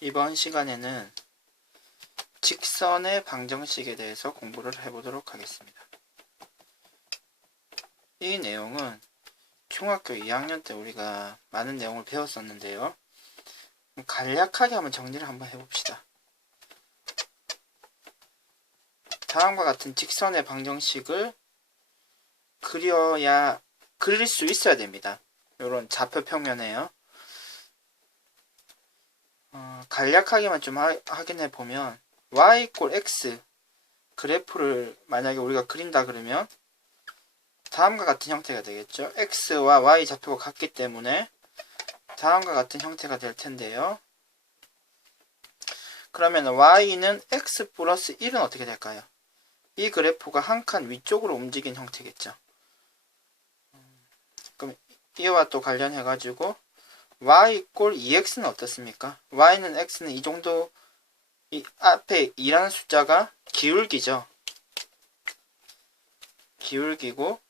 이번 시간에는 직선의 방정식에 대해서 공부를 해보도록 하겠습니다. 이 내용은 중학교 2학년 때 우리가 많은 내용을 배웠었는데요. 간략하게 한번 정리를 한번 해봅시다. 다음과 같은 직선의 방정식을 그릴 수 있어야 됩니다. 이런 좌표 평면에요. 간략하게만 좀 확인해 보면 y = x 그래프를 만약에 우리가 그린다 그러면 다음과 같은 형태가 되겠죠. x와 y 좌표가 같기 때문에 다음과 같은 형태가 될 텐데요. 그러면 y는 x 플러스 1은 어떻게 될까요? 이 그래프가 한 칸 위쪽으로 움직인 형태겠죠. 그럼 이와 또 관련해 가지고 y = 2x는 어떻습니까? y는 x는 이 정도, 이 앞에 2라는 숫자가 기울기죠. 기울기고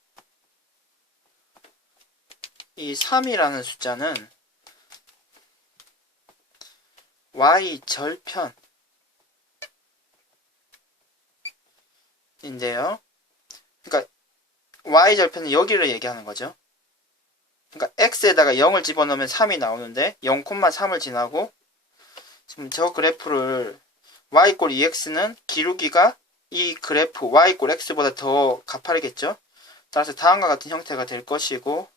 이 3이라는 숫자는 y 절편 인데요. 그러니까 y 절편은 여기를 얘기하는 거죠. 그러니까 x에다가 0을 집어넣으면 3이 나오는데 0,3을 지나고 지금 저 그래프를 y = 2x는 기울기가 이 그래프 y = x보다 더 가파르겠죠. 따라서 다음과 같은 형태가 될 것이고,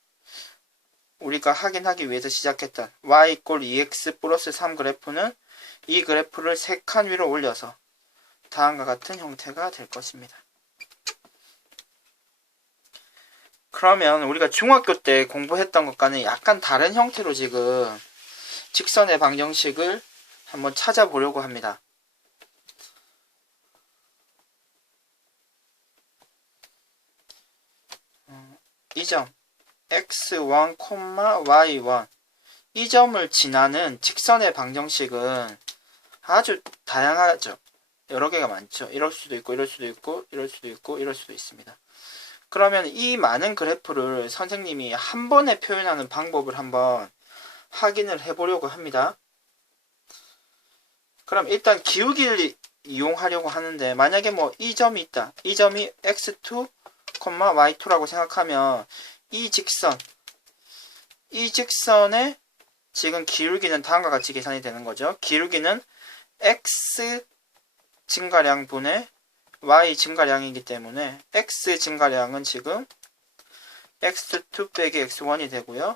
우리가 확인하기 위해서 시작했던 y = 2x 플러스 3 그래프는 이 그래프를 3칸 위로 올려서 다음과 같은 형태가 될 것입니다. 그러면 우리가 중학교 때 공부했던 것과는 약간 다른 형태로 지금 직선의 방정식을 한번 찾아보려고 합니다. 이 점 x1, y1 이 점을 지나는 직선의 방정식은 아주 다양하죠. 여러 개가 많죠. 이럴 수도 있고 이럴 수도 있고 이럴 수도 있고 이럴 수도 있습니다. 그러면 이 많은 그래프를 선생님이 한 번에 표현하는 방법을 한번 확인을 해보려고 합니다. 그럼 일단 기울기를 이용하려고 하는데, 만약에 뭐 이 점이 있다. 이 점이 x2, y2라고 생각하면 이 직선의 지금 기울기는 다음과 같이 계산이 되는 거죠. 기울기는 x 증가량 분의 y 증가량이기 때문에 x 증가량은 지금 x2 빼기 x1이 되고요.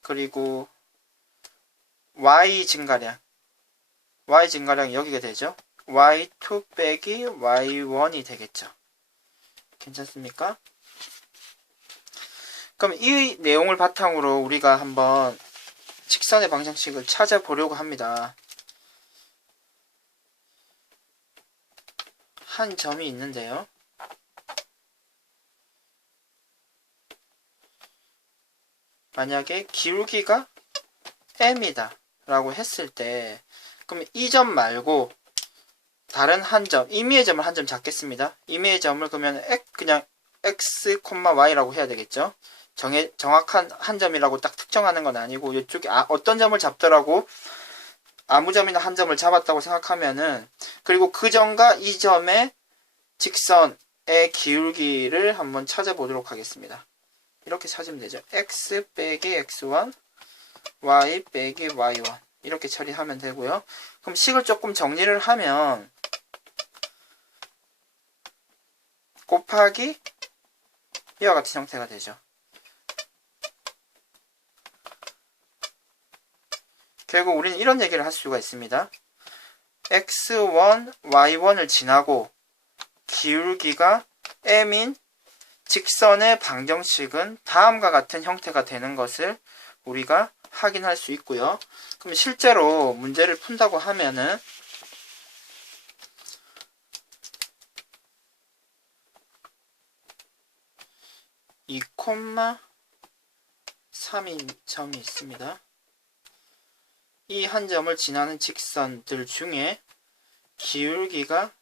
그리고 y 증가량이 여기가 되죠. y2 빼기 y1이 되겠죠. 괜찮습니까? 그럼 이 내용을 바탕으로 우리가 한번 직선의 방정식을 찾아보려고 합니다. 한 점이 있는데요. 만약에 기울기가 m이다 라고 했을 때, 그럼 이 점 말고 다른 한 점, 임의의 점을 한 점 잡겠습니다. 임의의 점을 그러면 그냥 x, y라고 해야 되겠죠. 정확한 한 점이라고 딱 특정하는 건 아니고, 이쪽에 어떤 점을 잡더라고 아무 점이나 한 점을 잡았다고 생각하면은, 그리고 그 점과 이 점의 직선의 기울기를 한번 찾아보도록 하겠습니다. 이렇게 찾으면 되죠. x 빼기 x1, y 빼기 y1 이렇게 처리하면 되고요. 그럼 식을 조금 정리를 하면 곱하기 이와 같은 형태가 되죠. 결국 우리는 이런 얘기를 할 수가 있습니다. x1, y1을 지나고 기울기가 m인 직선의 방정식은 다음과 같은 형태가 되는 것을 우리가 확인할 수 있고요. 그럼 실제로 문제를 푼다고 하면은 이 3인 점이 있습니다. 이 한 점을 지나는 직선들 중에 기울기가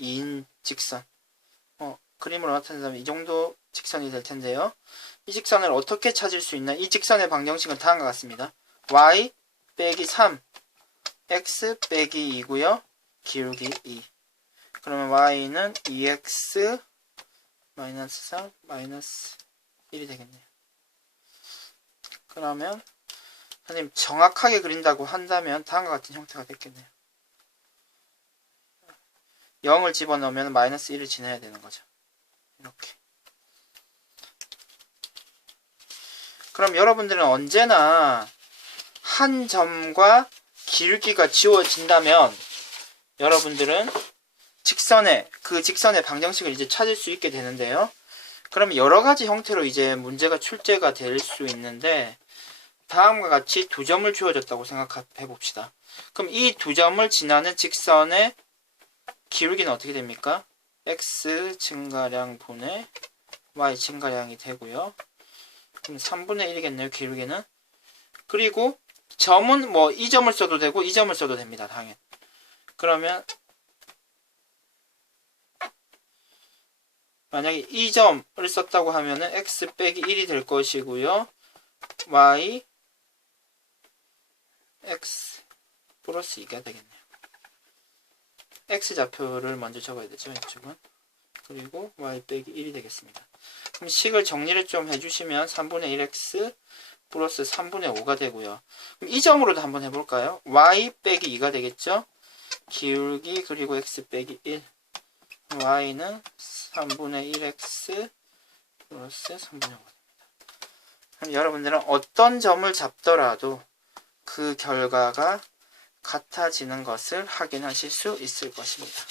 2인 직선, 그림으로 나타낸다면 이 정도 직선이 될 텐데요. 이 직선을 어떻게 찾을 수 있나? 이 직선의 방정식은 다음과 같습니다. y 빼기 3 x 빼기 2고요. 기울기 2. 그러면 y는 2x 마이너스 3 마이너스 1이 되겠네요. 그러면 선생님 정확하게 그린다고 한다면 다음과 같은 형태가 됐겠네요. 0을 집어넣으면 마이너스 1을 지나야 되는 거죠. 이렇게. 그럼 여러분들은 언제나 한 점과 기울기가 지워진다면 여러분들은 그 직선의 방정식을 이제 찾을 수 있게 되는데요. 그럼 여러 가지 형태로 이제 문제가 출제가 될 수 있는데 다음과 같이 두 점을 주어졌다고 생각해 봅시다. 그럼 이 두 점을 지나는 직선의 기울기는 어떻게 됩니까? x 증가량 분의 y 증가량이 되고요. 그럼 3분의 1이겠네요. 기울기는. 그리고 점은 뭐 이 점을 써도 되고 이 점을 써도 됩니다. 당연. 그러면 만약에 이 점을 썼다고 하면은 x 빼기 1이 될 것이고요. y x 플러스 2가 되겠네요. x 좌표를 먼저 적어야 되죠. 이쪽은. 그리고 y 빼기 1이 되겠습니다. 그럼 식을 정리를 좀 해주시면 3분의 1x 플러스 3분의 5가 되고요. 그럼 이 점으로도 한번 해볼까요? y 빼기 2가 되겠죠? 기울기 그리고 x 빼기 1. y는 3분의 1x 플러스 3분의 5가 됩니다. 그럼 여러분들은 어떤 점을 잡더라도 그 결과가 같아지는 것을 확인하실 수 있을 것입니다.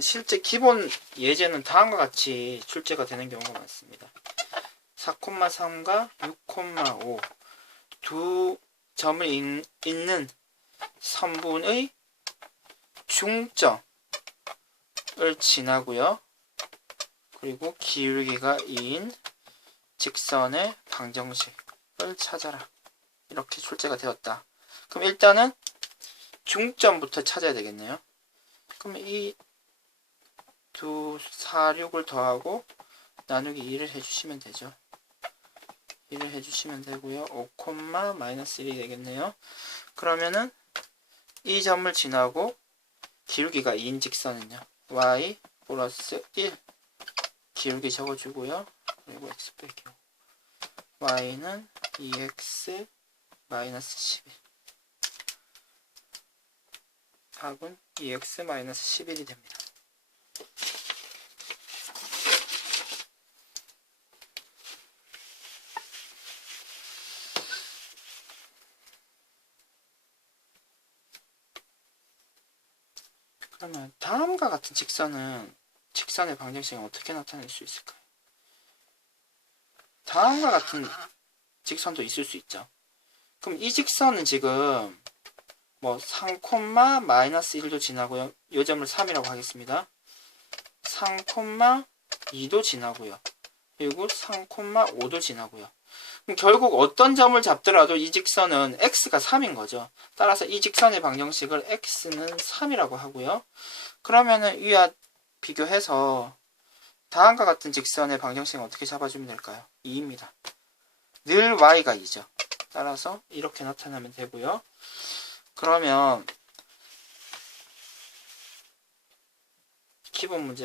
실제 기본 예제는 다음과 같이 출제가 되는 경우가 많습니다. 4,3과 6,5 두 점을 잇는 선분의 중점을 지나고요. 그리고 기울기가 2인 직선의 방정식을 찾아라. 이렇게 출제가 되었다. 그럼 일단은 중점부터 찾아야 되겠네요. 그럼 이 4, 6을 더하고 나누기 2를 해주시면 되죠. 1을 해주시면 되고요. 5, 마이너스 1이 되겠네요. 그러면은 이 점을 지나고 기울기가 2인 직선은요. y 플러스 1 기울기 적어주고요. 그리고 x 빼기 5 y는 2x 마이너스 11 답은 2x 마이너스 11이 됩니다. 그러면 다음과 같은 직선의 방정식은 어떻게 나타낼 수 있을까요? 다음과 같은 직선도 있을 수 있죠. 그럼 이 직선은 지금 뭐 3, 마이너스 1도 지나고요. 이 점을 3이라고 하겠습니다. 3, 2도 지나고요. 그리고 3, 5도 지나고요. 그럼 결국 어떤 점을 잡더라도 이 직선은 x가 3인 거죠. 따라서 이 직선의 방정식을 x는 3이라고 하고요. 그러면은 위와 비교해서 다음과 같은 직선의 방정식은 어떻게 잡아주면 될까요? 2입니다. 늘 y가 2죠. 따라서 이렇게 나타나면 되고요. 그러면 기본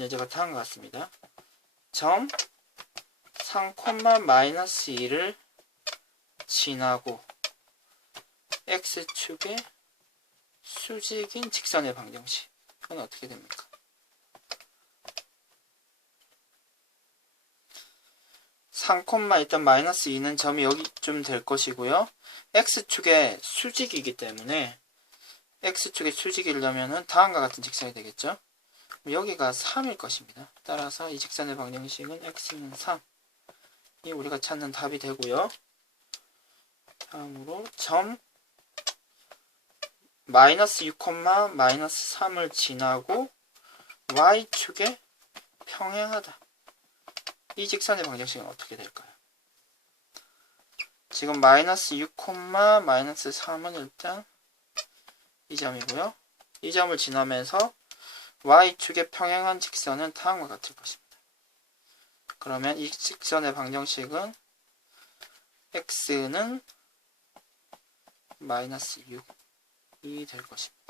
예제가 다음과 같습니다. 점 3, 마이너스 2를 지나고 x축의 수직인 직선의 방정식은 어떻게 됩니까? 일단 마이너스 2는 점이 여기쯤 될 것이고요. x축의 수직이기 때문에 x축의 수직이려면 다음과 같은 직선이 되겠죠. 여기가 3일 것입니다. 따라서 이 직선의 방정식은 x는 3이 우리가 찾는 답이 되고요. 다음으로 점 마이너스 6, 마이너스 3을 지나고 y축에 평행하다. 이 직선의 방정식은 어떻게 될까요? 지금 마이너스 6, 마이너스 3은 일단 이 점이고요. 이 점을 지나면서 y축에 평행한 직선은 다음과 같을 것입니다. 그러면 이 직선의 방정식은 x는 마이너스 6이 될 것입니다.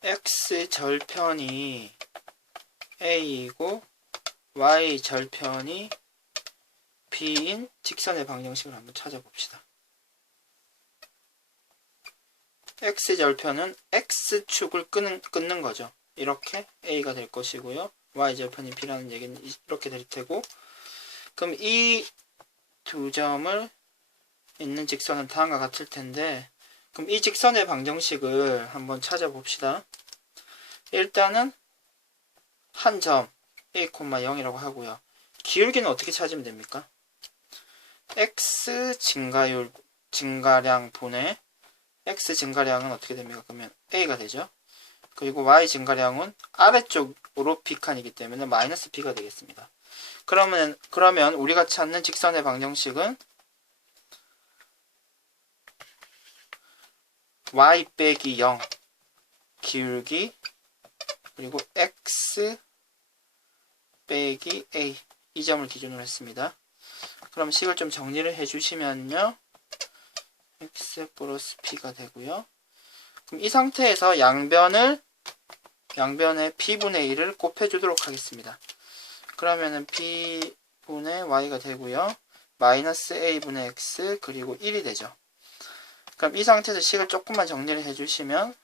x 절편이 a이고 y 절편이 b인 직선의 방정식을 한번 찾아봅시다. x 절편은 x축을 끊는 거죠. 이렇게 a가 될 것이고요. y 절편이 b라는 얘기는 이렇게 될 테고, 그럼 이 두 점을 있는 직선은 다음과 같을 텐데, 그럼 이 직선의 방정식을 한번 찾아봅시다. 일단은 한 점 a, 0이라고 하고요. 기울기는 어떻게 찾으면 됩니까? x 증가량 분의 x 증가량은 어떻게 됩니까? 그러면 a가 되죠. 그리고 y 증가량은 아래쪽으로 b칸이기 때문에 마이너스 b가 되겠습니다. 그러면 우리가 찾는 직선의 방정식은 y 빼기 0 기울기 그리고 x 빼기 a 이 점을 기준으로 했습니다. 그럼 식을 좀 정리를 해주시면요. x 플러스 b가 되고요. 그럼 이 상태에서 양변에 b분의 1을 곱해주도록 하겠습니다. 그러면은 b분의 y가 되고요. 마이너스 a분의 x 그리고 1이 되죠. 그럼 이 상태에서 식을 조금만 정리를 해주시면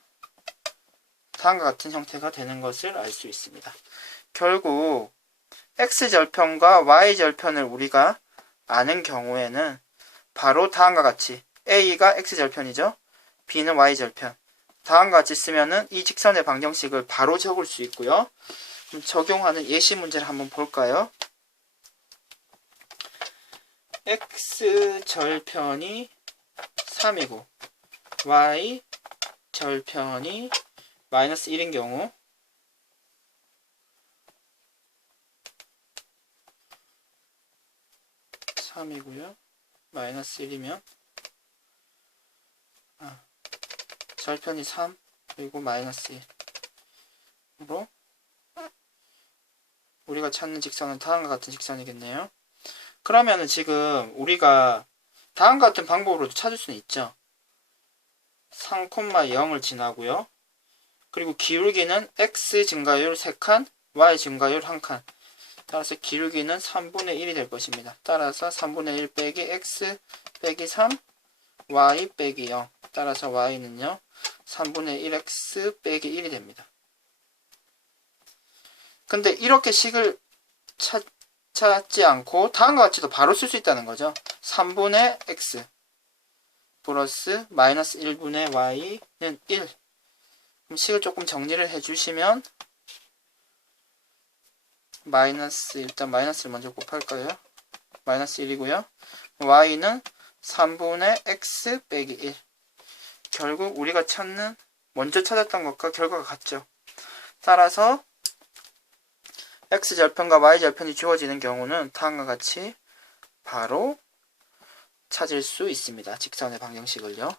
다음과 같은 형태가 되는 것을 알 수 있습니다. 결국 x절편과 y절편을 우리가 아는 경우에는 바로 다음과 같이 a가 x절편이죠. b는 y절편. 다음과 같이 쓰면은 이 직선의 방정식을 바로 적을 수 있고요. 그럼 적용하는 예시 문제를 한번 볼까요? x절편이 3이고 y절편이 마이너스 1인 경우 (3이고요) 마이너스 1이면 절편이 3 그리고 마이너스 1으로 우리가 찾는 직선은 다음과 같은 직선이겠네요. 그러면은 지금 우리가 다음과 같은 방법으로도 찾을 수는 있죠. 3,0을 지나고요. 그리고 기울기는 x 증가율 3칸, y 증가율 1칸. 따라서 기울기는 3분의 1이 될 것입니다. 따라서 3분의 1 빼기 x 빼기 3, y 빼기 0. 따라서 y는요. 3분의 1x 빼기 1이 됩니다. 근데 이렇게 식을 찾지 않고 다음과 같이도 바로 쓸 수 있다는 거죠. 3분의 x 플러스 마이너스 1분의 y는 1. 그럼 식을 조금 정리를 해주시면 일단 마이너스를 먼저 곱할까요? 마이너스 1이고요. y는 3분의 x 빼기 1. 결국 우리가 먼저 찾았던 것과 결과가 같죠. 따라서 x절편과 y절편이 주어지는 경우는 다음과 같이 바로 찾을 수 있습니다. 직선의 방정식을요.